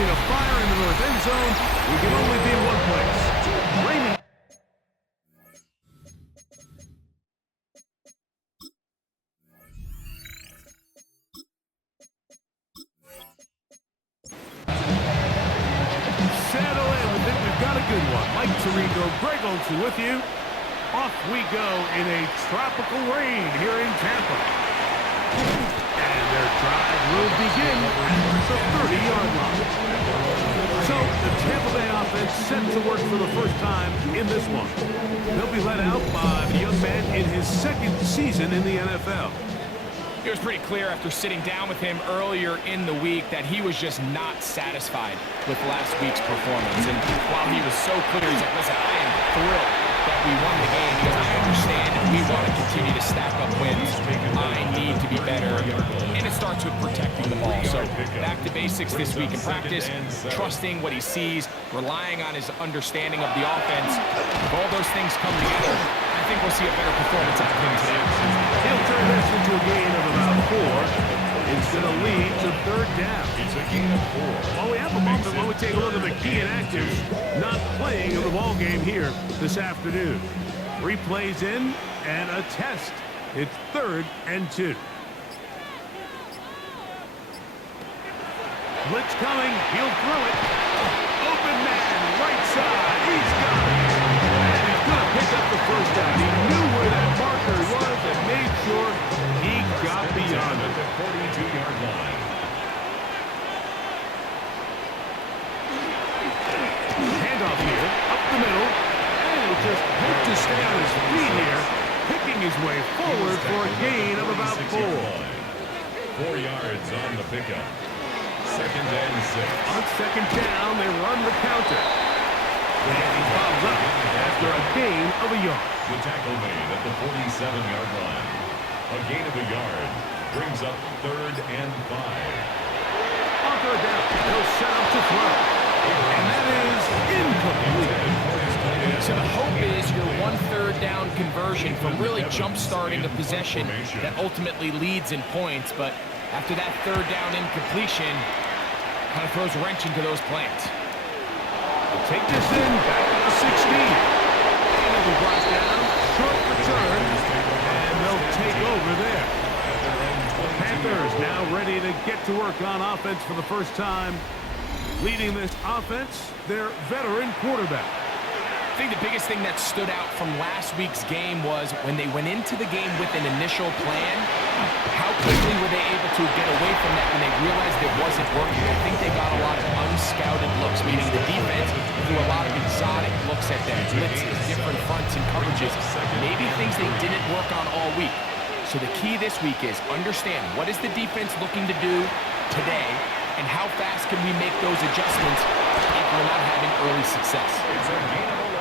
starting a fire in the north end zone. We can only be one place. Raymond. Settle in. We think we've got a good one. Mike Tirico, Greg Olsen with you. Off we go in a tropical rain here in Tampa. And their drive will begin at the 30-yard line. So the Tampa Bay offense set to work for the first time in this one. They'll be led out by the young man in his second season in the NFL. It was pretty clear after sitting down with him earlier in the week that he was just not satisfied with last week's performance. And while he was so clear, he's like, listen, I am thrilled that we won the game because I understand if we want to continue to stack up wins, I need to be better. And it starts with protecting the ball. So back to basics this week in practice, trusting what he sees, relying on his understanding of the offense. If all those things come together, I think we'll see a better performance out of him today. He'll turn this into a gain of about 4. It's going to lead to third down. It's a gain of 4. Well, we have a moment when we take a look at the key inactives not playing in the ball game here this afternoon. Replays in and a test. It's 3rd and 2. Blitz coming. He'll throw it. Open man, right side. He's got it. And he's going to pick up the first down. He knew where that marker was and made sure he got beyond it. The 42-yard line. Handoff here, up the middle, and he'll just hope to stay on his feet here, picking his way forward for a gain of about 4. 4 yards on the pickup. 2nd and 6. On 2nd down, they run the counter. And he follows up after a gain of a yard. The tackle made at the 47-yard line. A gain of a yard brings up 3rd and 5. On 3rd down, he'll set up to throw. And that is incomplete. So the hope is your 1/3 down conversion from really jump-starting a possession that ultimately leads in points. But after that 3rd down incompletion, kind of throws a wrench into those plans. They'll take this in, back to the 16. And it'll be brought down, short return, and they'll take over there. The Panthers now ready to get to work on offense for the first time. Leading this offense, their veteran quarterback. I think the biggest thing that stood out from last week's game was when they went into the game with an initial plan, how quickly were they able to get away from that when they realized it wasn't working. I think they got a lot of unscouted looks, meaning the defense threw a lot of exotic looks at them, blitzes, different fronts and coverages, maybe things they didn't work on all week. So the key this week is understand what is the defense looking to do today, and how fast can we make those adjustments if we're not having early success.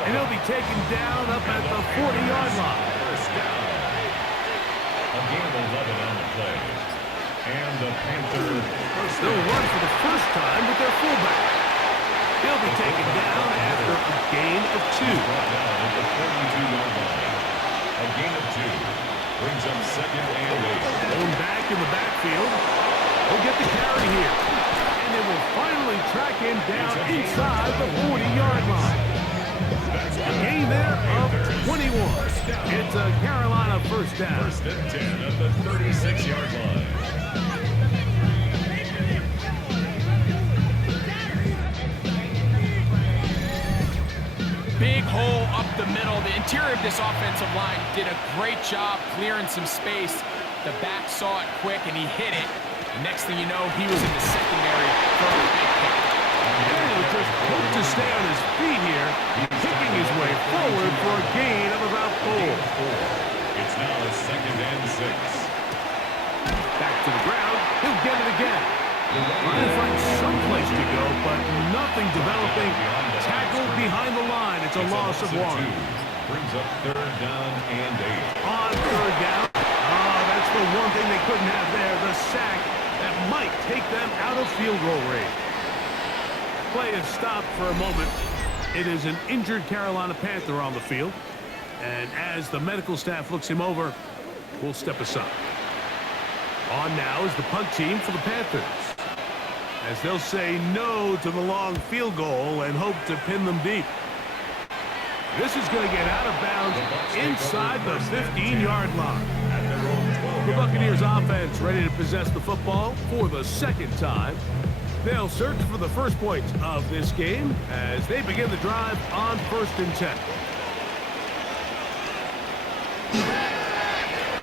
And he'll be taken down up at the 40-yard line. First down. A gain of 11 on the play. And the Panthers they'll run for the first time with their fullback. He'll be taken down after a gain of 2. Down at the 42-yard line. A gain of 2 brings up 2nd and 8. Going back in the backfield. He'll get the carry here. And they will finally track him down inside the 40-yard line. A gain there of 21. It's a Carolina first down. 1st and 10 at the 36-yard line. Big hole up the middle. The interior of this offensive line did a great job clearing some space. The back saw it quick and he hit it. Next thing you know, he was in the secondary for a big hit. And he'll just hope to stay on his feet here, kicking his way forward for a gain of about 4. It's now a 2nd and 6. Back to the ground. He'll get it again. Trying to find some place to go, but nothing developing. Tackled behind the line. It's a loss of 1. Brings up 3rd down and 8. On 3rd down. That's the one thing they couldn't have there, the sack that might take them out of field goal range. Play is stopped for a moment. It is an injured Carolina Panther on the field. And as the medical staff looks him over, we'll step aside. On now is the punt team for the Panthers. as they'll say no to the long field goal and hope to pin them deep. This is going to get out of bounds inside the 15-yard line. The Buccaneers offense ready to possess the football for the second time. They'll search for the first point of this game as they begin the drive on 1st and 10.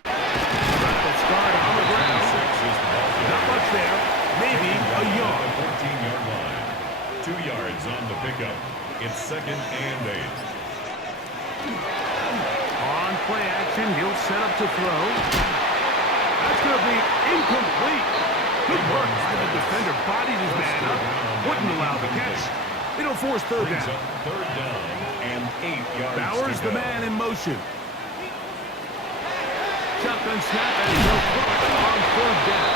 Rapid start on the ground. Not much there. Maybe a yard. 14-yard line. 2 yards on the pickup. It's 2nd and 8. On play action, he'll set up to throw. That's going to be incomplete. Good work by the defender. Bodied his man up. Wouldn't allow the catch. It'll force 3rd down. 3rd down and 8 yards. Bowers the man in motion. Shotgun snap and he'll throw it on 3rd down.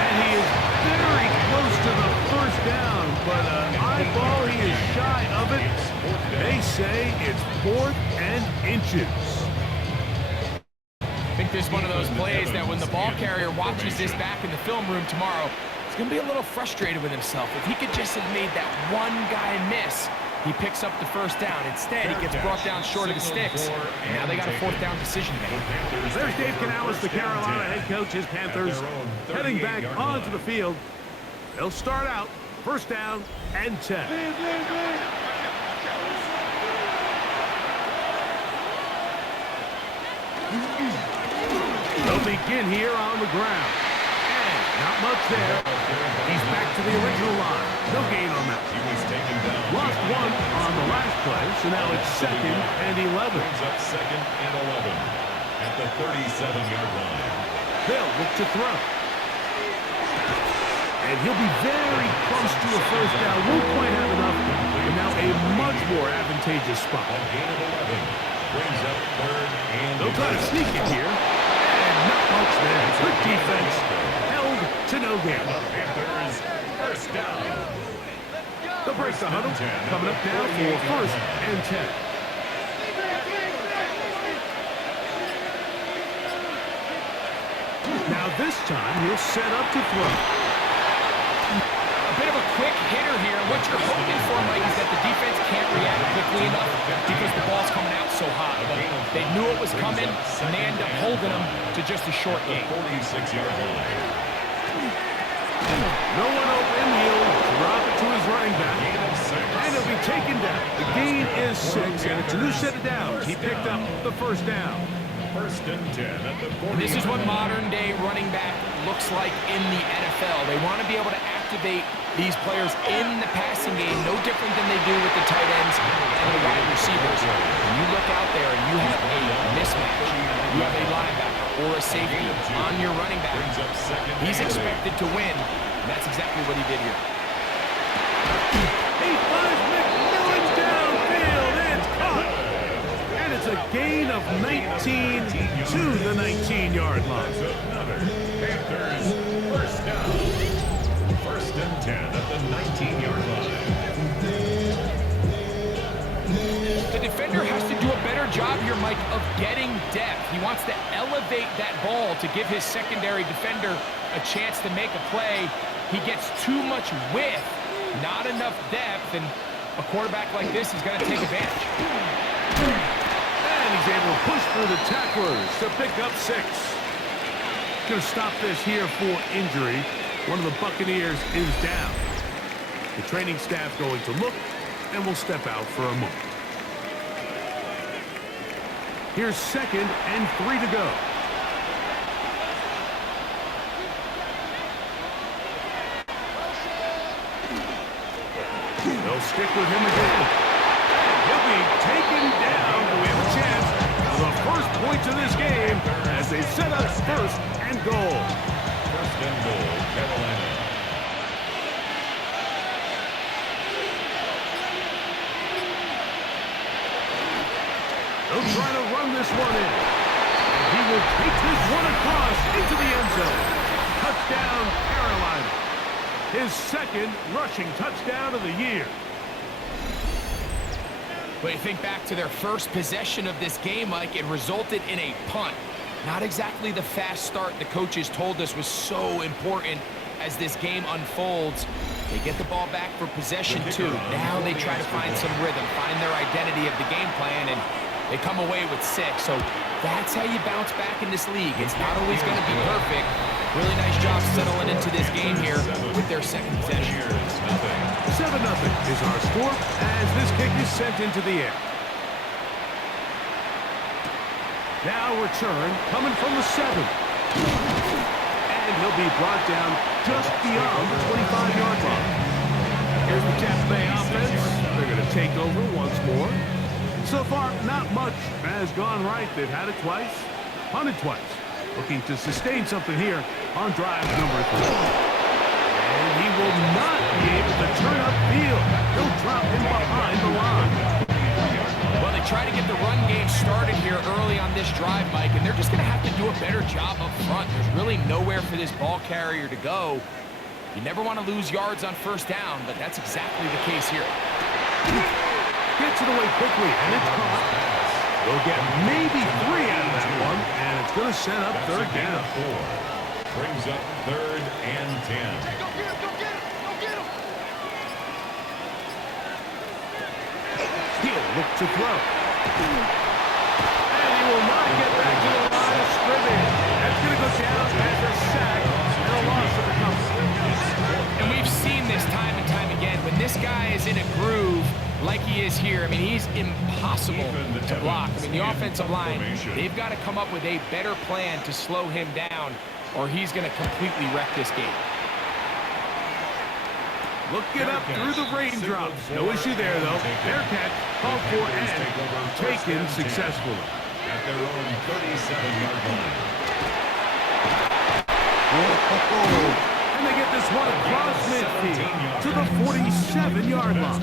And he is very close to the 1st down, but an eyeball, he is shy of it. They say it's 4th and inches. I think this is one of those plays that when the ball carrier watches this back in the film room tomorrow, he's going to be a little frustrated with himself. If he could just have made that one guy miss, he picks up the 1st down. Instead, he gets brought down short of the sticks. And now they got a 4th down decision to make. There's Dave Canales, the Carolina head coach. His Panthers heading back onto the field. They'll start out 1st down and 10. They'll begin here on the ground. And not much there. He's back to the original line. No gain on that. He was taken down. Lost 1 on the last play, so now it's 2nd and 11. Brings up 2nd and 11 at the 37-yard line. They'll look to throw. And he'll be very close to a 1st down. Won't quite have enough. And now a much more advantageous spot. A gain of 11 brings up 3rd and They'll try to sneak it here. And not much there. Good defense. Held to no gain. Panthers 1st down. They'll break the huddle. Coming up now for 1st and 10. Now this time he'll set up to throw. A bit of a quick hitter here. What you're hoping for, Mike, is that the defense can't react quickly enough because the ball's coming out so hot. But they knew it was coming, and they end up holding them to just a short gain. 46-yard line. No one open. He'll drop it to his running back. And he'll be taken down. The gain is 6, and it's a new set of downs. He picked up the 1st down. 1st and 10 at the 40. This is what modern-day running back looks like in the NFL. They want to be able to activate these players in the passing game, no different than they do with the tight ends and the wide receivers. When you look out there and you have a mismatch, you have a linebacker or a safety on your running back, he's expected to win, and that's exactly what he did here. He finds McMillan downfield. It's caught. And it's a gain of 19 to the 19-yard line. Panthers 1st down. 1st and 10 at the 19-yard line. The defender has to do a better job here, Mike, of getting depth. He wants to elevate that ball to give his secondary defender a chance to make a play. He gets too much width, not enough depth, and a quarterback like this is going to take advantage. And he's able to push through the tacklers to pick up 6. Going to stop this here for injury. One of the Buccaneers is down. The training staff going to look, and will step out for a moment. Here's 2nd and 3 to go. They'll stick with him again. He'll be taken down. We have a chance for the first points of this game as they set up 1st and goal. 1st and goal, Carolina. They'll try to run this one in. And he will take this one across into the end zone. Touchdown, Carolina. His 2nd rushing touchdown of the year. But you think back to their first possession of this game, Mike, it resulted in a punt. Not exactly the fast start the coaches told us was so important as this game unfolds. They get the ball back for possession, too. Now they try to find some rhythm, find their identity of the game plan, and they come away with 6. So that's how you bounce back in this league. It's not always going to be perfect. Really nice job settling into this game here with their second possession. 7-0 is our score as this kick is sent into the air. Now return coming from the 7. And he'll be brought down just beyond the 25-yard line. Here's the Tampa Bay offense. They're going to take over once more. So far, not much has gone right. They've had it twice, punted twice. Looking to sustain something here on drive number 3. And he will not be able to turn upfield. He'll drop him behind the line. Well, they try to get the run game started here early on this drive, Mike, and they're just going to have to do a better job up front. There's really nowhere for this ball carrier to go. You never want to lose yards on first down, but that's exactly the case here. Gets it away quickly, and it's caught. They'll get maybe 3 out of that one, and it's going to set up third down. 4. Brings up 3rd and 10. He'll look to throw. And he will not get back to the line of scrimmage. That's going to go down as a sack and a loss of a couple. And we've seen this time and time again. When this guy is in a groove like he is here, I mean, he's impossible to block. I mean, the offensive line, they've got to come up with a better plan to slow him down, or he's going to completely wreck this game. Looking up through the raindrops. No issue there, though. Fair catch, called for and taken successfully. At their own 37-yard line. And they get this one across midfield to the 47-yard line.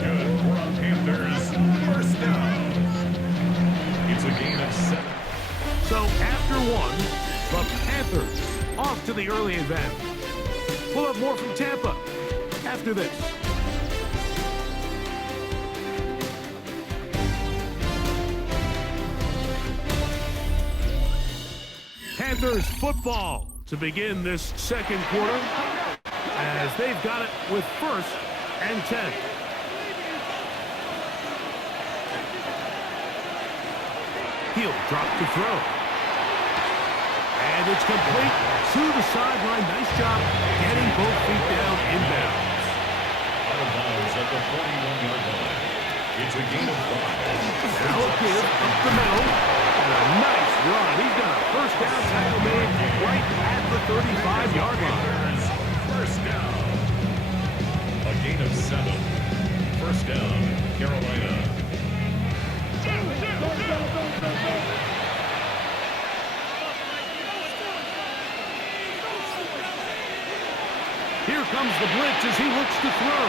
Panthers, first down. It's a gain of 7. So after one, the Panthers off to the early advance. We'll have more from Tampa after this. Panthers football to begin this second quarter as they've got it with 1st and 10. He'll drop to throw. And it's complete to the sideline. Nice job getting both feet down inbounds. Out of bounds at the 41-yard line. It's a gain of 5. Now a give up the middle. And a nice run. He's got a first down tackle made right at the 35-yard line. First down. A gain of 7. First down, Carolina. Here comes the blitz as he looks to throw.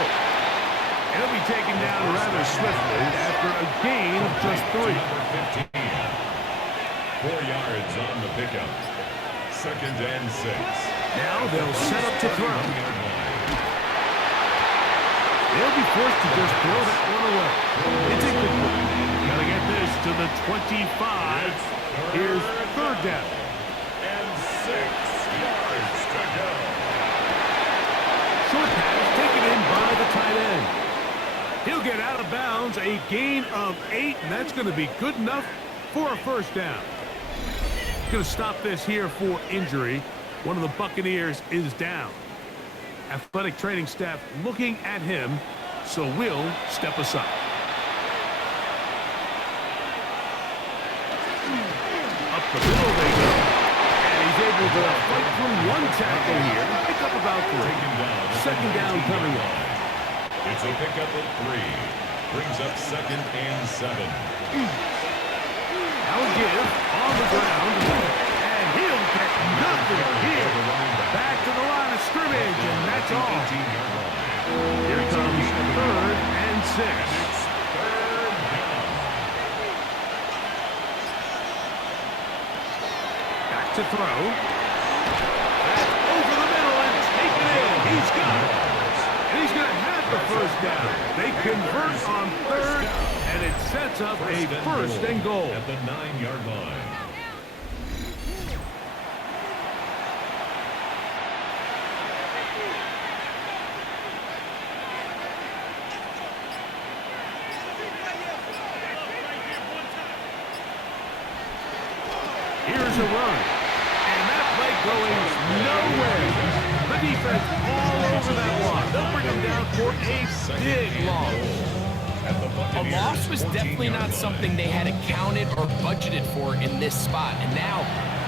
He'll be taken down rather swiftly after a gain of just 3. 15. 4 yards on the pickup. 2nd and 6. Now they'll set up to throw. They'll be forced to just throw that one away. It's incomplete. Gotta get this to the 25. Here's 3rd down. And 6 yards to go. Short pass taken in by the tight end. He'll get out of bounds, a gain of 8, and that's going to be good enough for a first down. Going to stop this here for injury. One of the Buccaneers is down. Athletic training staff looking at him, so we'll step aside. Up the middle they go. And he's able to fight through one tackle here. Pick up about 3. 2nd down coming up. It's a pickup of 3. Brings up 2nd and 7. Now a give on the ground. And he'll get nothing here. Back to the line of scrimmage, and that's all. Here comes 3rd and 6. Back to throw. That's over the middle and taken in. He's got it. And he's going to have the first down. They convert on 3rd, and it sets up a 1st and goal. At the 9-yard line. a run. And that play going nowhere. The defense all over that one. They'll bring him down for a big loss. A loss was definitely not something they had accounted or budgeted for in this spot. And now,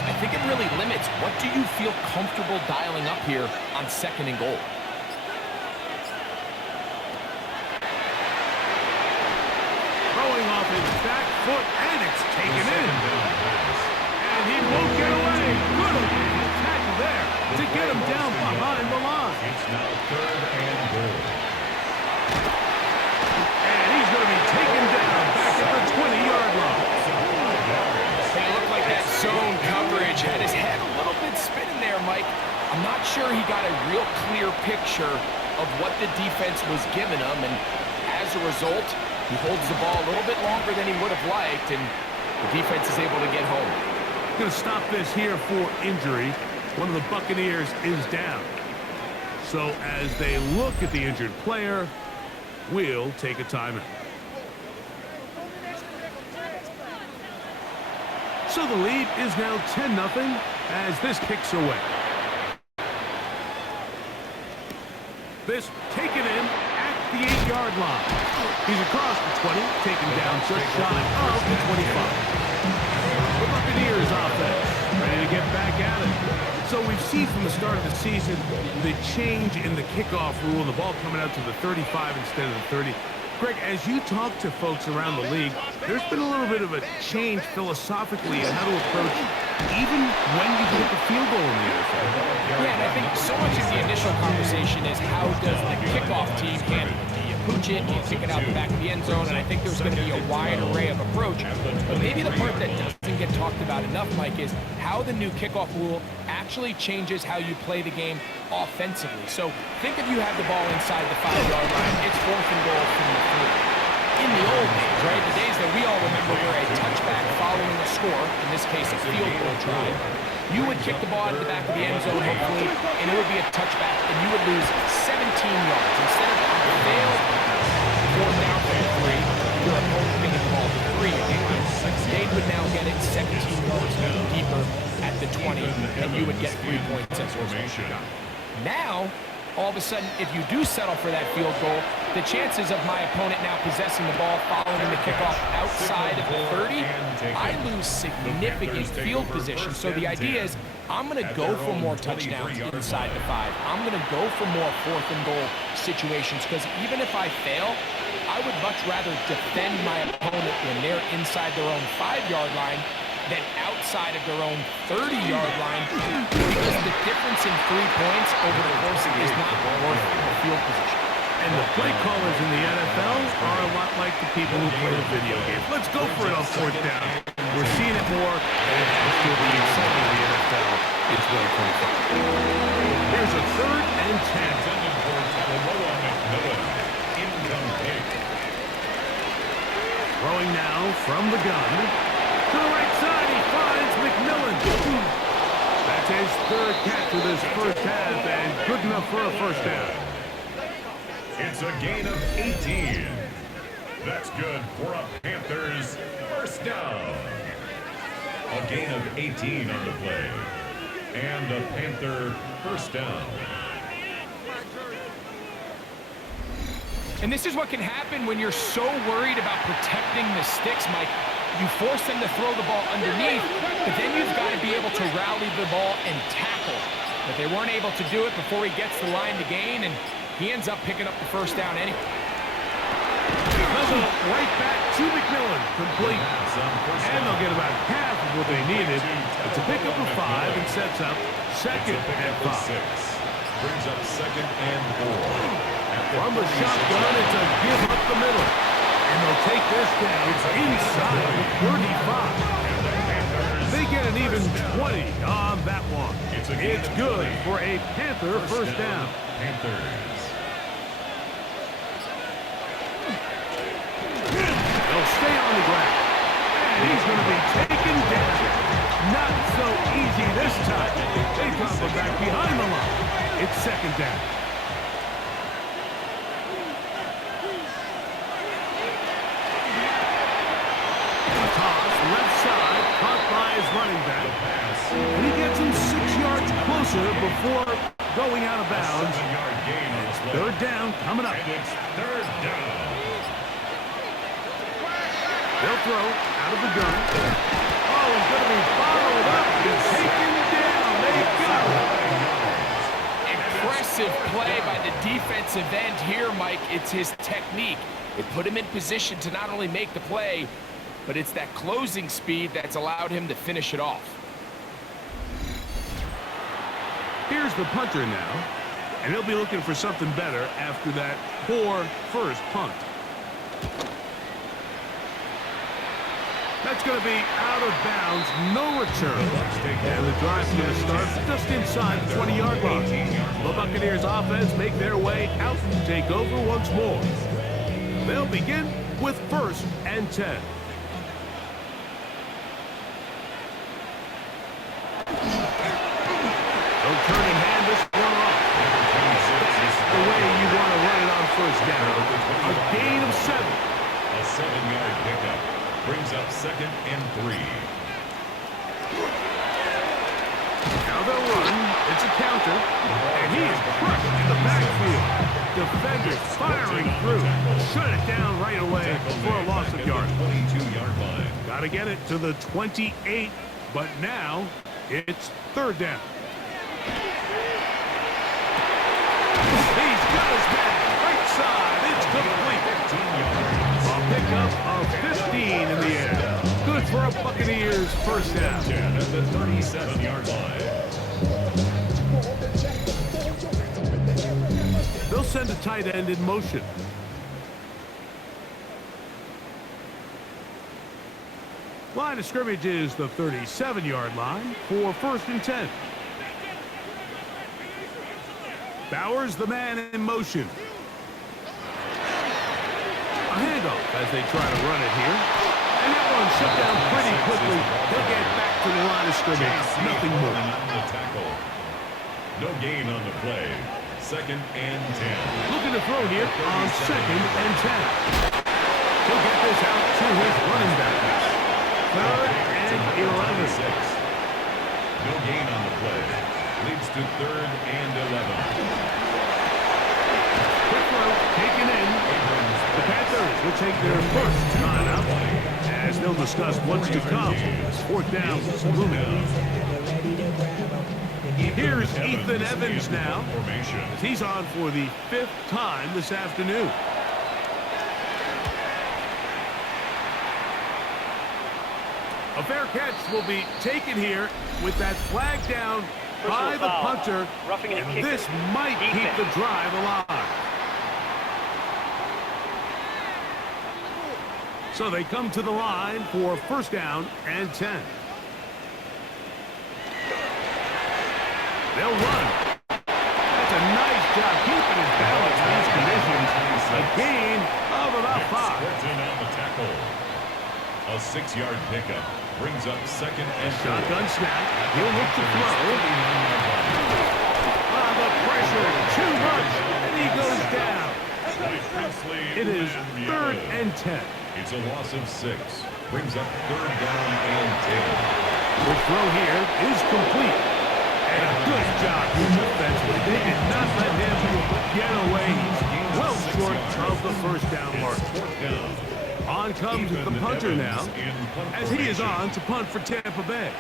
I think it really limits what do you feel comfortable dialing up here on 2nd and goal. Throwing off his back foot, and it's taken in. And he won't get away. Good tackle there to get him down behind the line. It's now 3rd and goal. And he's going to be taken down back at the 20-yard line. Hey, it looked like that zone coverage had his head a little bit spinning there, Mike. I'm not sure he got a real clear picture of what the defense was giving him, and as a result, he holds the ball a little bit longer than he would have liked, and the defense is able to get home. Going to stop this here for injury. One of the Buccaneers is down. So as they look at the injured player, we'll take a timeout. So the lead is now 10-0 as this kicks away. This taken in at the 8-yard line. He's across the 20, taken down just shy of the 25. The Buccaneers offense ready to get back at it. So we've seen from the start of the season the change in the kickoff rule, the ball coming out to the 35 instead of the 30. Greg, as you talk to folks around the league, there's been a little bit of a change philosophically in how to approach even when you get the field goal in the NFL. Yeah, and I think so much of the initial conversation is how does the kickoff team handle it? Do you pooch it? Do you kick it out the back of the end zone? And I think there's going to be a wide array of approach. But maybe the part that doesn't get talked about enough, Mike, is how the new kickoff rule actually changes how you play the game offensively. So think if you have the ball inside the 5-yard line, it's 4th and goal from the 3. In the old days, right, the days that we all remember were a touchback following a score, in this case a field goal try, you would kick the ball out of the back of the end zone, hopefully, and it would be a touchback, and you would lose 17 yards. Instead of on a failed 4th down from the 3, your opponent would get the ball to 3 again. They would now get it 17 yards deeper at the 20, and you would get 3 points as a result. Now, all of a sudden, if you do settle for that field goal, the chances of my opponent now possessing the ball following the kickoff outside of the 30, I lose significant field position. So the idea is I'm going to go for more touchdowns inside the 5. I'm going to go for more 4th and goal situations because even if I fail, I would much rather defend my opponent when they're inside their own 5-yard line than outside of their own 30-yard line because the difference in 3 points over the course is not worth the field position. And the play callers in the NFL are a lot like the people who play the video games. Let's go for it on 4th down. We're seeing it more, and it has to be exciting in the NFL. It's 125. Here's a 3rd and 10. Throwing now from the gun. To the right side, he finds McMillan. That's his 3rd catch of this first half, and good enough for a 1st down. It's a gain of 18. That's good for a Panthers 1st down. A gain of 18 on the play. And a Panther 1st down. And this is what can happen when you're so worried about protecting the sticks, Mike. You force them to throw the ball underneath, but then you've got to be able to rally the ball and tackle. But they weren't able to do it before he gets the line to gain, and he ends up picking up the 1st down anyway. Nuzzle right back to McMillan, complete. And they'll get about half of what they needed. It's a pickup of 5 and sets up 2nd and 5. Brings up 2nd and 4. From the shotgun, it's a give up the middle. And they'll take this down inside the 35. They get an even 20 on that one. It's good for a Panther 1st down. Panthers. They'll stay on the ground. And he's going to be taken down. Not so easy this time. They drop him back behind the line. It's 2nd down. Toss left side, caught by his running back. closer before going out of bounds. 7-yard gain on the play. Third down coming up. And it's third down. They'll throw out of the gun. Oh, he's going to be followed up and taken down. They got it. Impressive play by the defensive end here, Mike. It's his technique. It put him in position to not only make the play, but it's that closing speed that's allowed him to finish it off. Here's the punter now, and he'll be looking for something better after that poor first punt. That's going to be out of bounds, no return. And the drive's going to start just inside the 20-yard line. The Buccaneers offense make their way out and take over once more. They'll begin with 1st and 10. They'll turn and hand this one off. That's the way you want to run it on 1st down. A gain of 7. A 7-yard pickup brings up 2nd and 3. Now they'll run. It's a counter. And he is crushed in the backfield. Defenders firing through. Shut it down right away for a loss of yards. 22-yard line. Got to get it to the 28, but now it's 3rd down. He's got his man. Right side. It's complete. 15 yards. A pickup of 15 in the air. Good for a Buccaneers 1st down. 10 at the 37-yard line. They'll send a tight end in motion. Line of scrimmage is the 37-yard line for 1st and 10. Bowers, the man in motion. A handoff as they try to run it here. And that one shut down pretty quickly. They'll get back to the line of scrimmage. Nothing more. The tackle. No gain on the play. 2nd and 10. Looking to throw here on 2nd and 10. He'll get this out to his running back. 3rd and 11. No gain on the play. Leads to 3rd and 11. Quick throw taken in. The Panthers will take their first time out, as they'll discuss what's to come. 4th down looming. Here's Ethan Evans now. As he's on for the 5th time this afternoon. A fair catch will be taken here with that flag down by the punter. And this might keep the drive alive. So they come to the line for 1st down and 10. They'll run. That's a nice job keeping his balance in these conditions. A gain of about 5. On the tackle. A 6-yard pickup brings up 2nd and 4. Shotgun snap. He'll look to throw. The pressure, too much, and he goes down. It is 3rd and 10. It's a loss of 6. Brings up 3rd down and 10. The throw here is complete. And a good job defensively. They did not let him get away. He's well short of the 1st down mark. 4th down. On comes the punter now, as he is on to punt for Tampa Bay.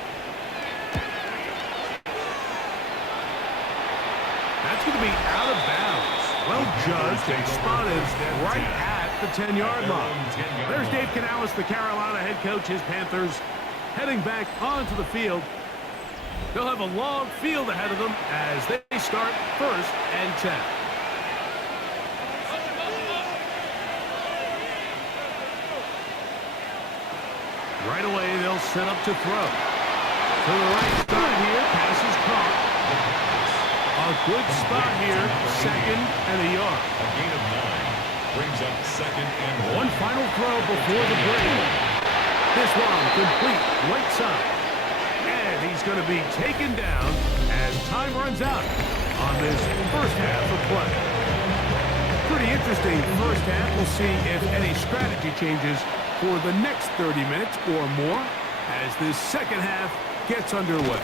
That's going to be out of bounds. Well judged and spotted right at the 10-yard line. There's Dave Canales, the Carolina head coach. His Panthers heading back onto the field. They'll have a long field ahead of them as they start 1st and 10. Right away, they'll set up to throw. To the right side here, pass is caught. A good spot here, 2nd and a yard. A gain of 9 brings up 2nd and 1. One final throw before the break. This one complete, right side. And he's going to be taken down as time runs out on this 1st half of play. Pretty interesting 1st half. We'll see if any strategy changes for the next 30 minutes or more as this 2nd half gets underway.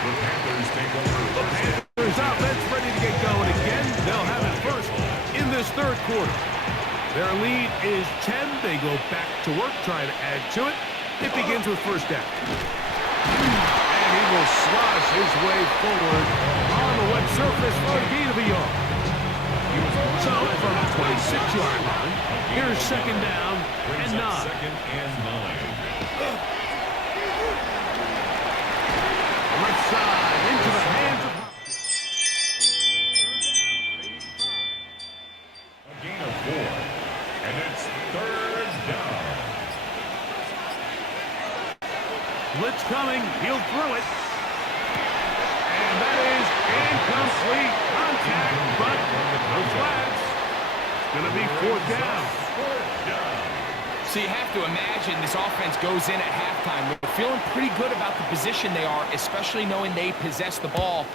The Panthers take over first. Panthers offense ready to get going again. They'll have it first in this third quarter. Their lead is 10. They go back to work, trying to add to it. It begins with first down. And he will slosh his way forward on the wet surface for a gain of a yard. So from the 26-yard line, here's second down and 9. Second and 9. Left side into the hands of... A gain of 4. And it's third down. Blitz coming. He'll throw it. And that is incomplete contact, but no flags. It's going to be fourth down. So you have to imagine this offense goes in at halftime. They're feeling pretty good about the position they are, especially knowing they possess the ball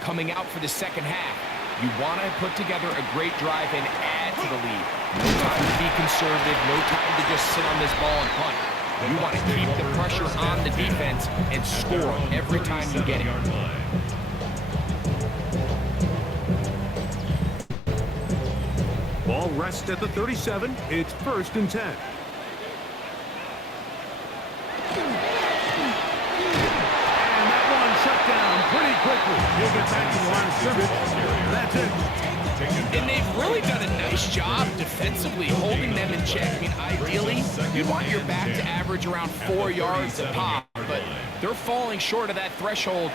coming out for the second half. You want to put together a great drive and add to the lead. No time to be conservative, no time to just sit on this ball and punt. You want to keep the pressure on the defense and score every time you get it. Ball rests at the 37. It's first and 10. And that one shut down pretty quickly. He'll get back to the line of scrimmage. That's it. And they've really done a nice job defensively holding them in check. I mean, ideally, you want your back to average around 4 yards a pop, but they're falling short of that threshold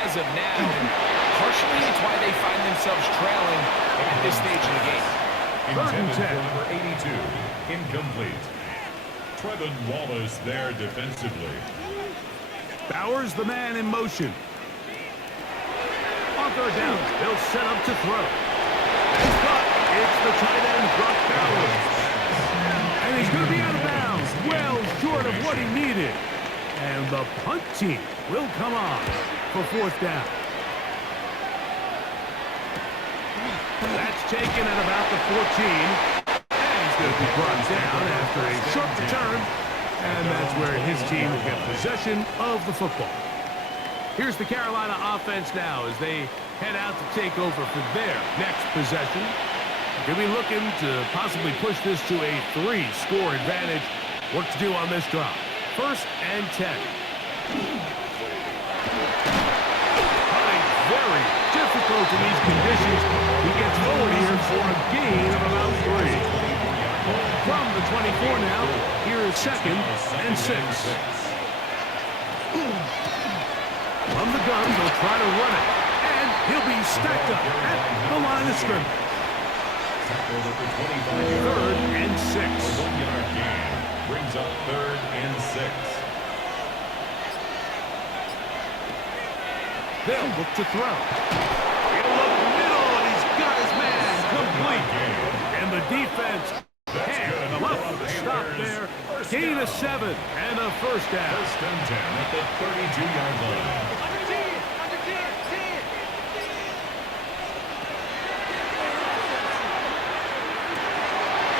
as of now. And partially, it's why they find themselves trailing at this stage of the game. Intended for number 82. Incomplete. Trevin Wallace there defensively. Bowers, the man in motion. On third down, they'll set up to throw. It's the tight end, Brock Bowers. And he's going to be out of bounds, well short of what he needed. And the punt team will come on for fourth down. That's taken at about the 14. And he's going to be brought down after a short return. And that's where his team will get possession of the football. Here's the Carolina offense now as they head out to take over for their next possession. They'll be looking to possibly push this to a 3-score advantage. Work to do on this drive. First and 10. Very difficult in these conditions. He gets forward here for a gain of about 3. From the 24 now, here is second and 6. From the gun, they'll try to run it. And he'll be stacked up at the line of scrimmage. Third and 6. 1-yard gain brings up third and 6. They'll look to throw. He'll look middle, and he's got his man complete. And the defense can't bluff the stop there. Gain of 7 and a first down. First and 10 at the 32-yard line.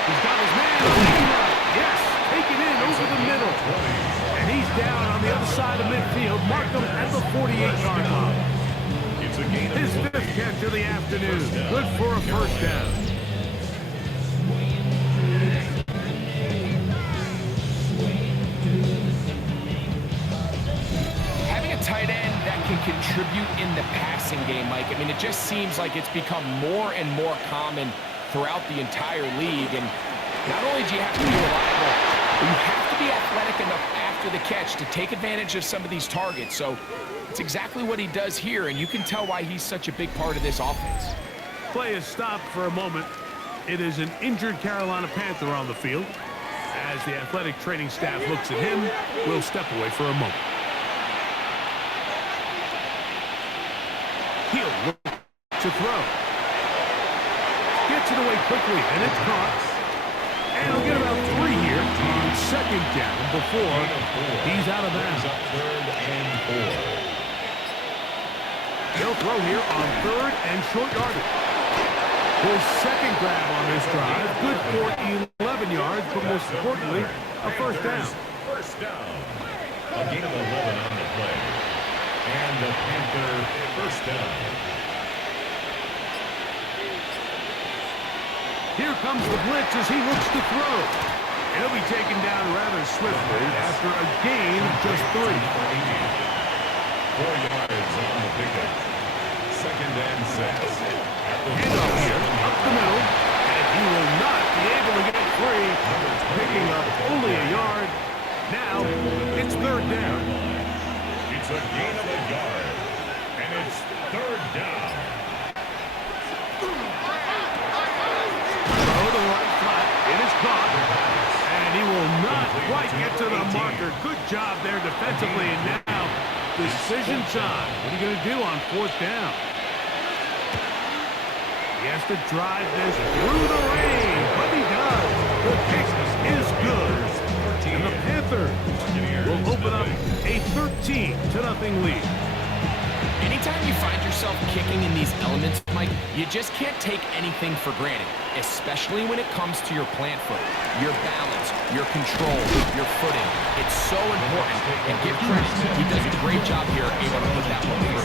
He's got his man on the right. Yes, taken in over the middle. And he's down on the other side of midfield. Mark him at the 48-yard line. It's a gain of His 5th catch of the afternoon. Good for a first down. Having a tight end that can contribute in the passing game, Mike, I mean, it just seems like it's become more and more common throughout the entire league. And not only do you have to be reliable, but you have to be athletic enough after the catch to take advantage of some of these targets. So it's exactly what he does here, and you can tell why he's such a big part of this offense. Play is stopped for a moment. It is an injured Carolina Panther on the field. As the athletic training staff looks at him, we'll step away for a moment. He'll look to throw. Gets it away quickly, and it's caught. And he'll get about 3 here on second down before he's out of bounds. third and 4. He'll throw here on third and short yardage. His second grab on this drive, good for 11 yards, but most importantly, a first down. First down. A gain of 11 on the play. And the Panther first down. Here comes the blitz as he looks to throw. He'll be taken down rather swiftly after a gain of just 3. 4 yards on the pickup. 2nd and 6. Handoff here, up the middle, and he will not be able to get free, picking up only a yard. Now, it's 3rd down. It's a gain of a yard, and it's 3rd down. Throw to the right flat, it is caught, and he will not quite get to the marker. Good job there defensively, and now decision time. What are you going to do on 4th down? He has to drive this through the rain, but he does. The kick is good. And the Panthers will open up a 13-0 lead. Anytime you find yourself kicking in these elements, Mike, you just can't take anything for granted, especially when it comes to your plant foot, your balance, your control, your footing. It's so important, and give credit. He does a great job here able to put that one through.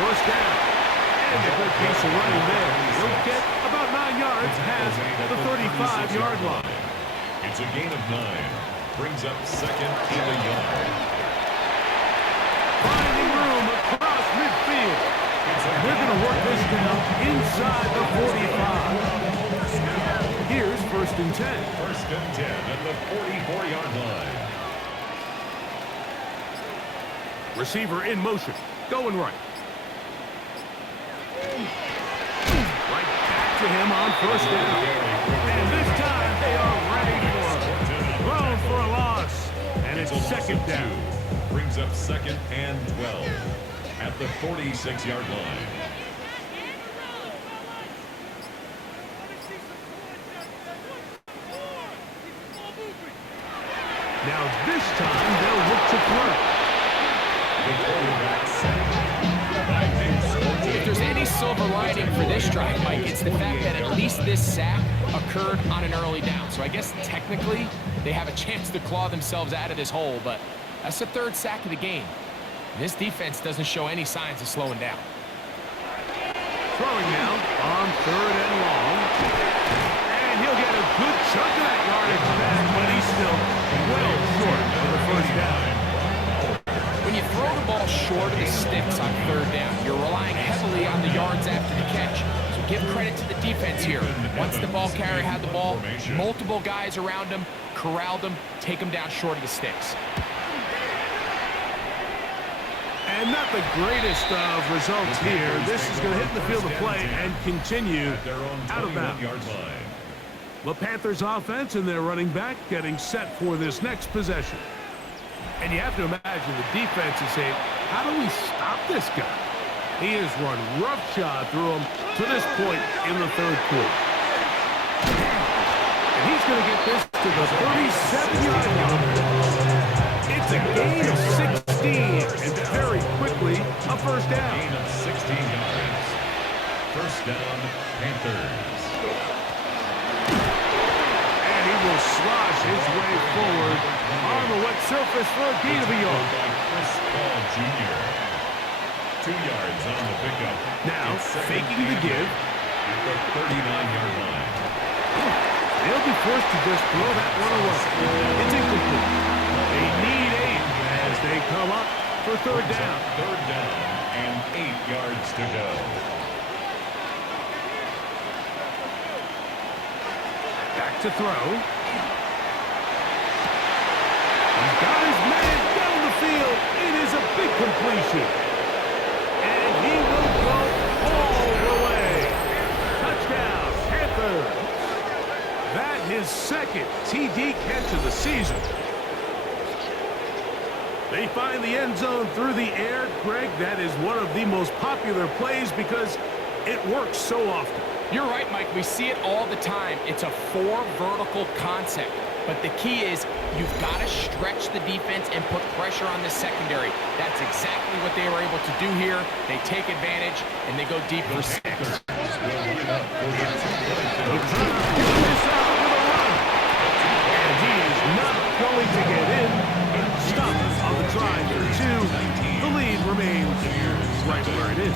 First down. And a good piece of running there. He'll get about 9 yards past the 35-yard line. It's a gain of 9. Brings up 2nd and a yard. Finding room across midfield. And they're going to work this down inside the 45. Here's 1st and 10. 1st and 10 at the 44-yard line. Receiver in motion. Going right. Right back to him on 1st down. And this time they are ready for him. Thrown for a loss. And it's 2nd down. Brings up 2nd and 12 at the 46-yard line. Now this time they'll look to throw. The quarterback set. If there's any silver lining for this drive, Mike, it's the fact that at least this sack occurred on an early down. So I guess technically they have a chance to claw themselves out of this hole, but that's the 3rd sack of the game. This defense doesn't show any signs of slowing down. Throwing now on 3rd and long. And he'll get a good chunk of that yardage back, but he's still well short of the 1st down. When you throw the ball short of the sticks on 3rd down, you're relying heavily on the yards after the catch. So give credit to the defense here. Once the ball carrier had the ball, multiple guys around him, corralled him, take him down short of the sticks. And not the greatest of results here. This is going to hit the field of play and continue out of bounds. The Panthers offense and their running back getting set for this next possession. And you have to imagine the defense is saying, how do we stop this guy? He has run roughshod through him to this point in the 3rd quarter. And he's going to get this to the 37-yard line. It's a gain of 16, and very quickly, a 1st down. Gain of 16 yards. 1st down, Panthers. And he will slosh his way forward on the wet surface for a gain of a yard. Chris Paul Jr. 2 yards on the pickup. Now, faking the give. At the 39-yard line. They'll be forced to just throw that one away. It's incomplete. They need 8 as they come up for 3rd down. 3rd down and 8 yards to go. Back to throw. He's got his man down the field. It is a big completion. And he will go all the way. Touchdown, Panthers. That his 2nd TD catch of the season. They find the end zone through the air. Greg, that is one of the most popular plays because it works so often. You're right, Mike. We see it all the time. It's a 4 vertical concept. But the key is you've got to stretch the defense and put pressure on the secondary. That's exactly what they were able to do here. They take advantage, and they go deep for 6. And he is not going to get in. Stop on the drive for 2. The lead remains right where it is.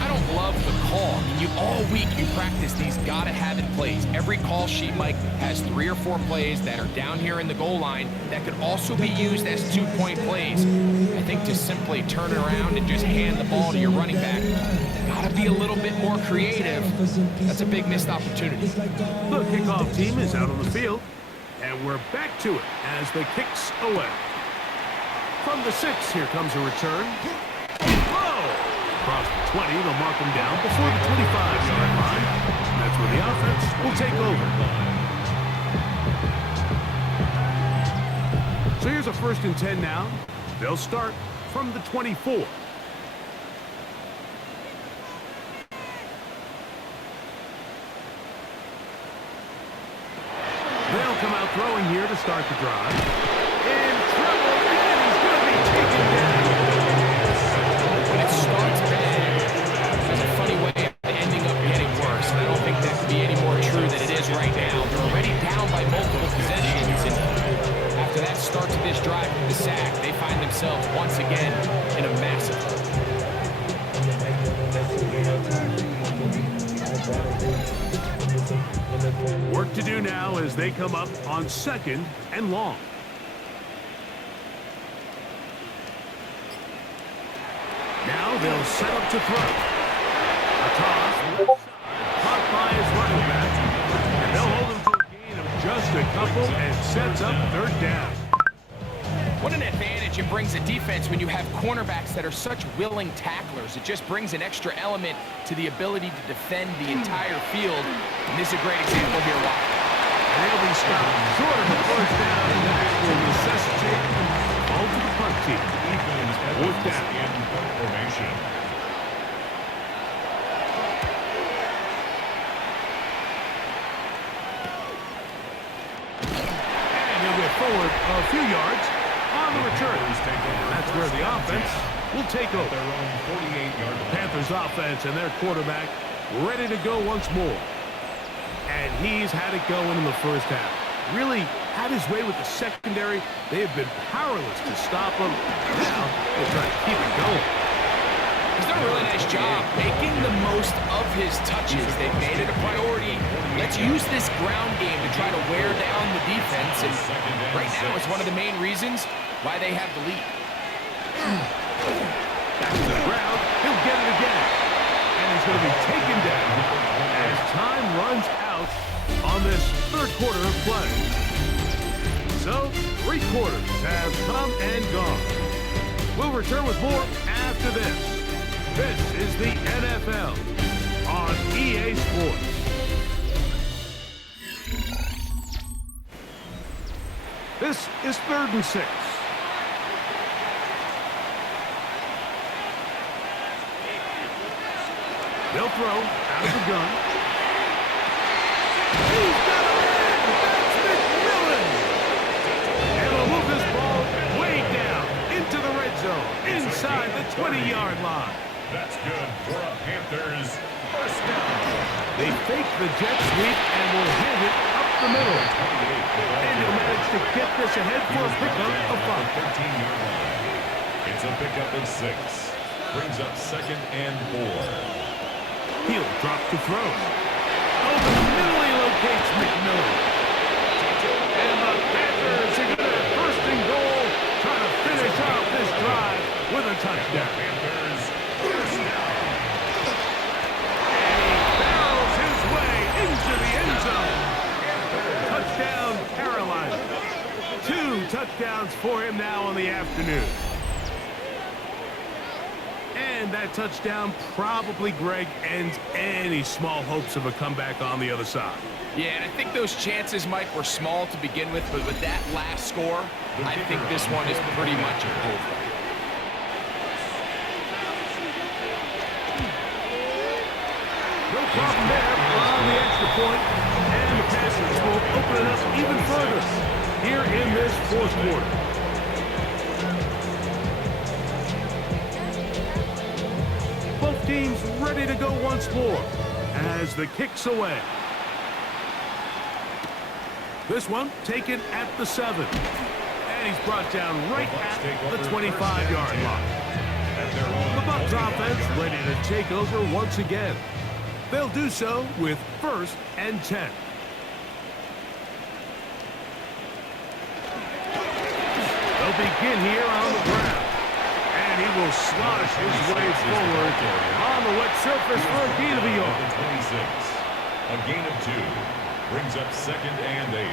I don't love the call. I mean, all week you practice these gotta-have-it plays. Every call sheet, Mike, has 3 or 4 plays that are down here in the goal line that could also be used as 2-point plays. I think to simply turn it around and just hand the ball to your running back, gotta be a little bit more creative. That's a big missed opportunity. The kickoff team is out on the field, and we're back to it as the kicks away. From the 6, here comes a return. Across the 20, they'll mark him down before the 25-yard line. That's where the offense will take over. So here's a 1st and 10 now. They'll start from the 24. They'll come out throwing here to start the drive. In trouble, and he's going to be taken down. When it starts bad, there's a funny way of ending up getting worse. And I don't think that could be any more true than it is right now. They're already down by multiple possessions. And after that start to this drive with the sack, they find themselves once again in a massive hole. Work to do now as they come up on 2nd and long. Now they'll set up to throw. A toss. Caught by his running back. And they'll hold him to a gain of just a couple and sets up 3rd down. What an advantage it brings a defense when you have cornerbacks that are such willing tacklers. It just brings an extra element to the ability to defend the entire field. And this is a great example here. And they'll be stopped short of the 1st down, and that will necessitate all to the punt team. 4th down. Formation. And he'll get forward a few yards on the return. That's where the offense will take over. Their own 48-yard line. Panthers offense and their quarterback ready to go once more. And he's had it going in the 1st half. Really had his way with the secondary. They have been powerless to stop him. Now they're trying to keep it going. He's done a really nice job making the most of his touches. They've made it a priority. Let's use this ground game to try to wear down the defense. And right now it's one of the main reasons why they have the lead. Back to the ground. He'll get it again. And he's going to be taken down as time runs out on this 3rd quarter of play. So 3 quarters have come and gone. We'll return with more after this. This is the NFL on EA Sports. This is 3rd and 6. They'll throw out of the gun. He's got a man! That's McMillan! And he'll move this ball way down into the red zone, inside the 20-yard line. That's good for a Panthers 1st down. They fake the jet sweep and will hand it up the middle. And he'll manage to get this ahead for a pickup of 5. 13-yard line. It's a pickup of 6. Brings up 2nd and 4. He'll drop to throw. Over the middle, he locates McMillan. And the Panthers are going to 1st and goal, trying to finish off this drive with a touchdown. Panthers 1st down. And he barrels his way into the end zone. Touchdown, Carolina. 2 touchdowns for him now on the afternoon. And that touchdown probably, Greg, ends any small hopes of a comeback on the other side. Yeah, and I think those chances, Mike, were small to begin with, but with that last score, I think this one is pretty much over. No problem there on the extra point, and the Panthers will open open it up even further here in this fourth quarter. Both teams ready to go once more as the kick's away. This one taken at the 7. And he's brought down right at the 25-yard line. The Bucs offense ready to take over once again. They'll do so with 1st and 10. They'll begin here on the ground. And he will slosh his way forward on the wet surface for a gain of a yard. 26. A gain of 2. Brings up 2nd and 8.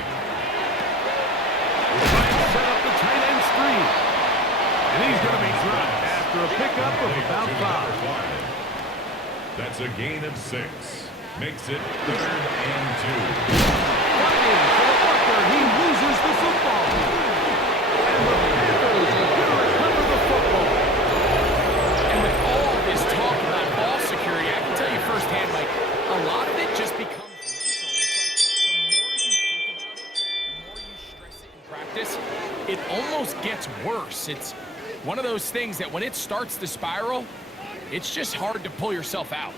Trying to set up the tight end screen. And he's going to be dropped after a pickup of about 5. That's a gain of 6. Makes it 3rd and 2. Fighting for the Bucker. He loses the football. And the Panthers are going to recover the football. And with all this talk about ball security, I can tell you firsthand, Mike, a lot of it just becomes practice, it almost gets worse. It's one of those things that when it starts to spiral, it's just hard to pull yourself out.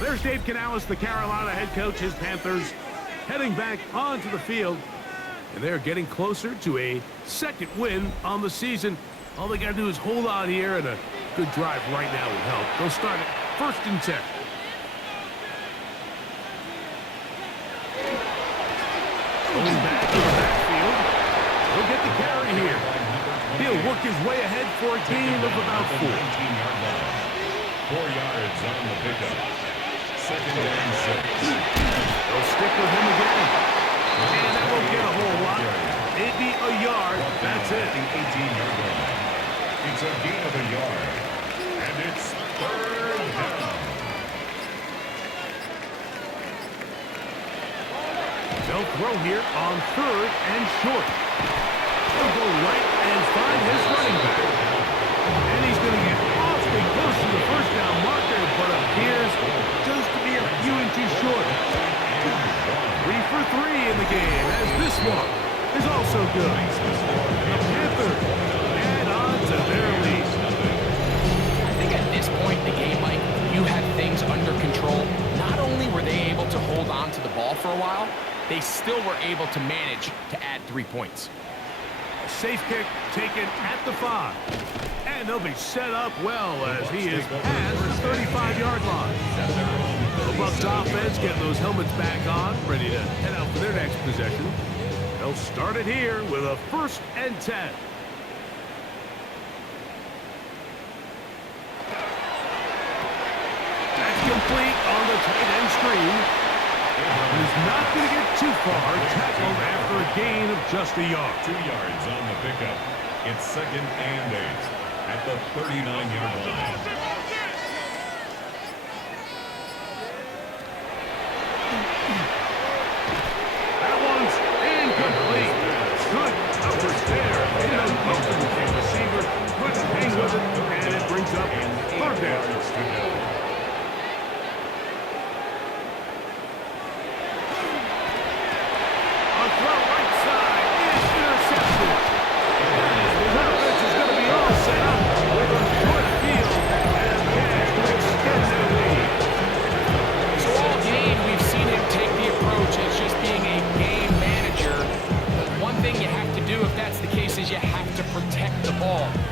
There's Dave Canales, the Carolina head coach. His Panthers heading back onto the field. And they're getting closer to a 2nd win on the season. All they got to do is hold on here, and a good drive right now would help. They'll start at 1st and 10. Going back to the backfield. He'll get the carry here. He'll work his way ahead for a gain of about 4. 4 yards on the pickup. 2nd and 6. They'll stick with him again. And that won't get a whole lot. Maybe a yard. That's it. The 18-yard line. It's a gain of a yard. And it's 3rd down. They'll throw here on 3rd and short. He'll go right and find his running back. And he's going to get awfully close to the 1st down marker, but appears just to be a few inches short. 3 for 3 in the game, as this one is also good. The Panthers add on to their lead. I think at this point in the game, Mike, you had things under control. Not only were they able to hold on to the ball for a while, they still were able to manage to add 3 points. A safe kick taken at the 5. And they'll be set up well as he is past the 35-yard line. The Bucs offense getting those helmets back on, ready to head out for their next possession. They'll start it here with a 1st and 10. That's complete on the tight end screen. He's not going to get too far. Tackled after a gain of just a yard. 2 yards on the pickup. It's 2nd and 8 at the 39-yard line. That one's incomplete. Good coverage there. In a open receiver. Couldn't hang with it, and it brings up 3rd down.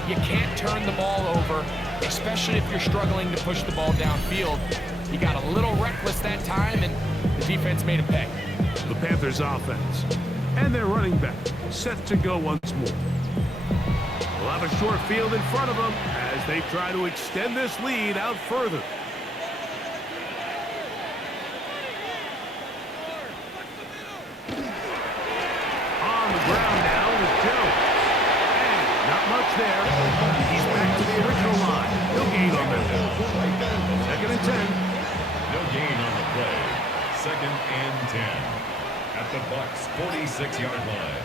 You can't turn the ball over, especially if you're struggling to push the ball downfield. He got a little reckless that time, and the defense made a pay. The Panthers offense and their running back set to go once more. They'll have a short field in front of them as they try to extend this lead out further. On the ground now is Jones. Not much there. He's back to the original line. No gain on that. 2nd and 10. No gain on the play. 2nd and 10 at the Bucs' 46-yard line.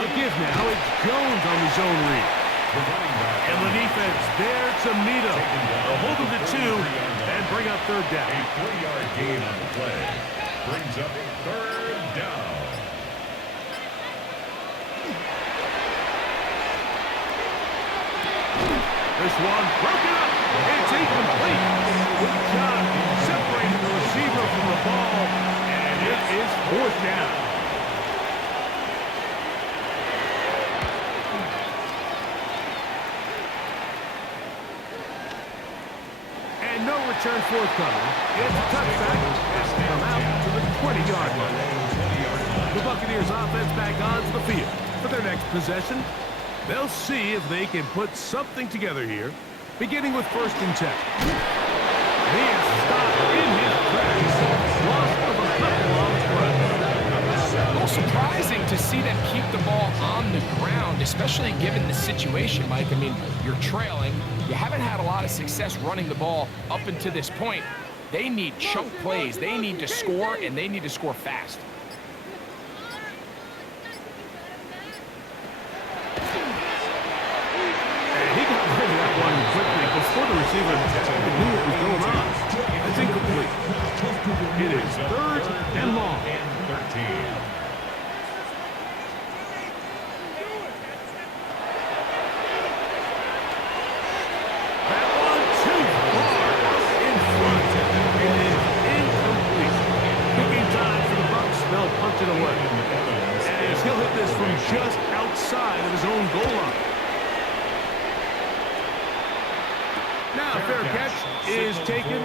A give now. It's Jones on the zone read. And the defense there to meet him. They'll hold him to 2 and bring up 3rd down. A 3-yard gain on the play. brings up third down. This one broken up. It's incomplete. Good job separating the receiver from the ball, and it is fourth down. And no return forthcoming. It's a touchback as they come out to the 20-yard line. The Buccaneers offense back onto the field for their next possession. They'll see if they can put something together here, beginning with 1st and 10. He is stopped in his tracks. Loss of a couple on the run. A little surprising to see them keep the ball on the ground, especially given the situation, Mike. I mean, you're trailing. You haven't had a lot of success running the ball up until this point. They need chunk plays. They need to score, and they need to score fast. Before the receiver knew what was going on. It's incomplete. It is 3rd and long. And 13. That one too far in front. It is incomplete. Picking time for the Bucs. They'll punt it away. As he'll hit this from just outside of his own goal line. Now a fair catch is taken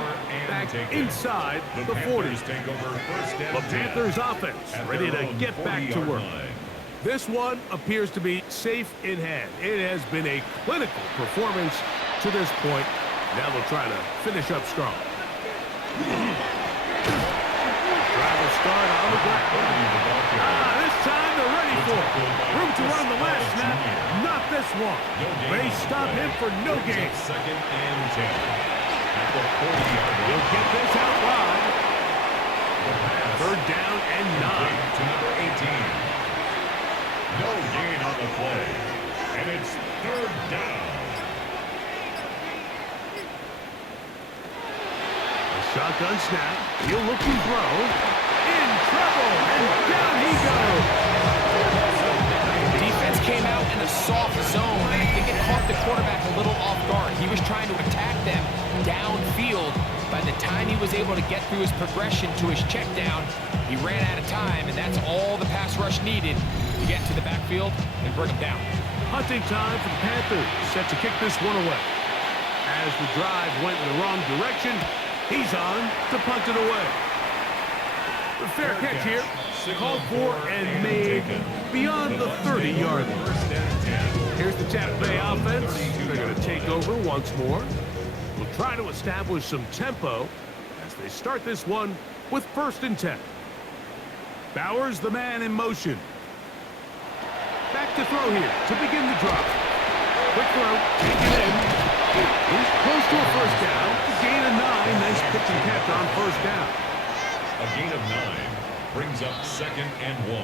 back inside the 40. The Panthers offense ready to get back to work. This one appears to be safe in hand. It has been a clinical performance to this point. Now they'll try to finish up strong. Drive will start on the ground. This time they're ready for it. Room to run the last snap. Not this one. They stop him for no gain. 2nd and 10. At the 40-yard line. He'll get this out wide. 3rd down and 9. To number 18. No gain on the play. And it's 3rd down. A shotgun snap. He'll look and throw. In trouble. And down he goes. Defense came out in a soft zone, and I think it caught the quarterback a little off guard. He was trying to attack them downfield. By the time he was able to get through his progression to his check down, he ran out of time, and that's all the pass rush needed to get to the backfield and bring him down. Hunting time for the Panthers. Set to kick this one away. As the drive went in the wrong direction, he's on to punt it away. The fair catch here, called for and made beyond the 30-yard line. Here's the Tampa Bay offense. They're going to take over once more. We'll try to establish some tempo as they start this one with 1st and 10. Bowers, the man in motion. Back to throw here to begin the drop. Quick throw, take it in. He's close to a 1st down. Gain of 9. Nice pitch and catch on 1st down. A gain of 9 brings up 2nd and 1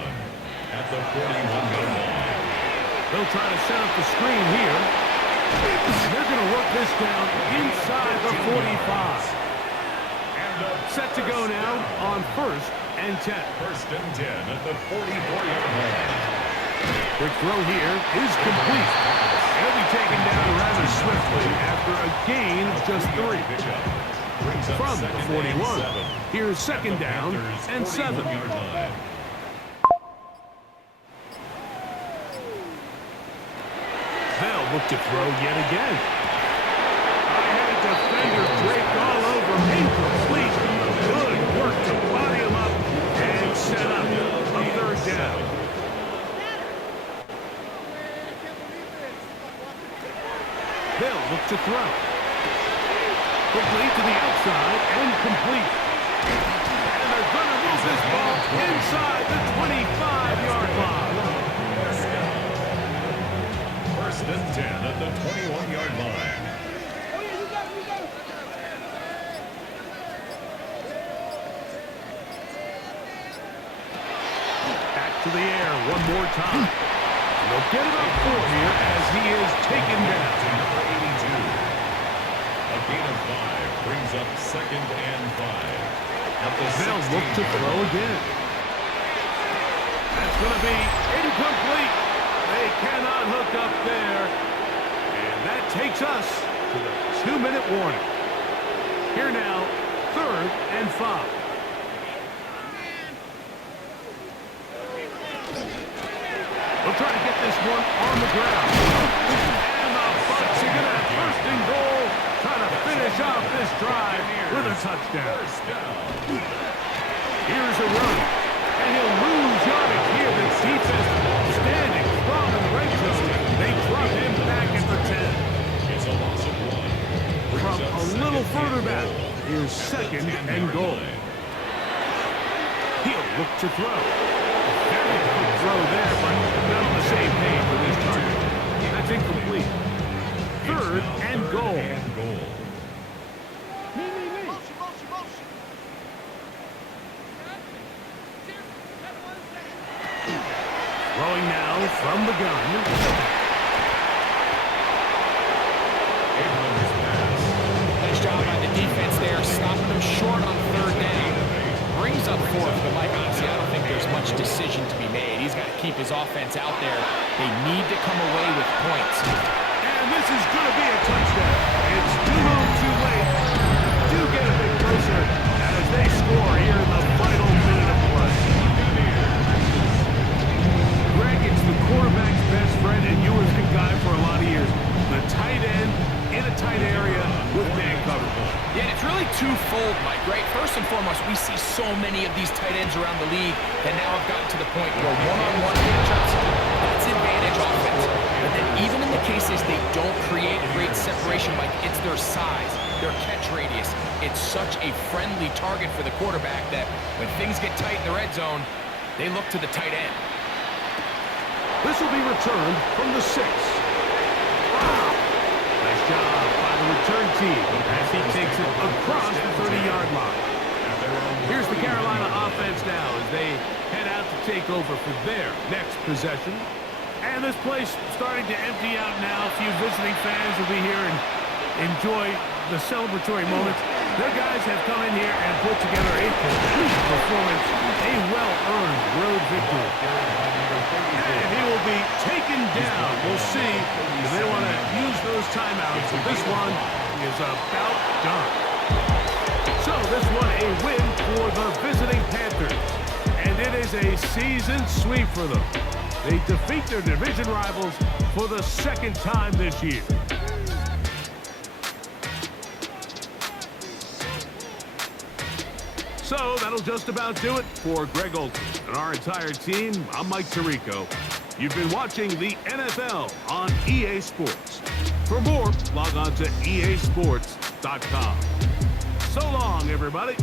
at the 41-yard line. They'll try to set up the screen here. They're going to work this down inside the 45. Set to go now on 1st and 10. 1st and 10 at the 44-yard line. Quick throw here is complete. He'll be taken down rather swiftly after a gain of just 3. From the 41, here's 2nd down and 7. They'll look to throw yet again. High-headed defender draped all over. Incomplete. Good work to body him up and set up a 3rd down. They'll look to throw. Quickly to the outside and complete. And they're going to move this ball inside the 25-yard line. 1st and 10 at the 21-yard line. Back to the air one more time. They'll get it up 4 here as he is taken down. To number 82. A gain of 5 brings up 2nd and 5. They'll look to throw again. That's going to be incomplete. They cannot hook up there. And that takes us to the 2-minute warning. Here now, 3rd and 5. We'll try to get this one on the ground. And the Bucs are going to have 1st and goal. Trying to finish off this drive with a touchdown. Here's a run. And he'll lose yardage here. The defense standing strong in the red zone. They drop him back at the 10. It's a loss of 1. From a little further back, here's 2nd and goal. He'll look to throw. Very good throw there, but not on the same page with his target. That's incomplete. 3rd and goal. Throwing now from the gun. Nice job by the defense there, stopping them short on 3rd down. Brings up 4th, but Mike, honestly, I don't think there's much decision to be made. He's got to keep his offense out there. They need to come away with points. And this is going to be a touchdown. It's too little, too late. Do get a bit closer as they score here in the final minute of play. Greg, it's the quarterback's best friend, and you were the guy for a lot of years. The tight end in a tight area with man coverage. Yeah, and it's really twofold, Mike, right? First and foremost, we see so many of these tight ends around the league that now have gotten to the point where one-on-one matchups, that's advantage offense. But then even in the cases they don't create great separation, Mike, it's their size, their catch radius. It's such a friendly target for the quarterback that when things get tight in the red zone, they look to the tight end. This will be returned from the 6. Wow. Nice job by the return team as he takes it across the 30-yard line. Here's the Carolina offense now as they head out to take over for their next possession. And this place starting to empty out now. A few visiting fans will be here and enjoy the celebratory moments. Their guys have come in here and put together a complete performance, a well-earned road victory. And he will be taken down. We'll see if they want to use those timeouts. But this one is about done. So this one a win for the visiting Panthers. And it is a season sweep for them. They defeat their division rivals for the 2nd time this year. So that'll just about do it for Greg Olson and our entire team. I'm Mike Tirico. You've been watching the NFL on EA Sports. For more, log on to easports.com. So long, everybody.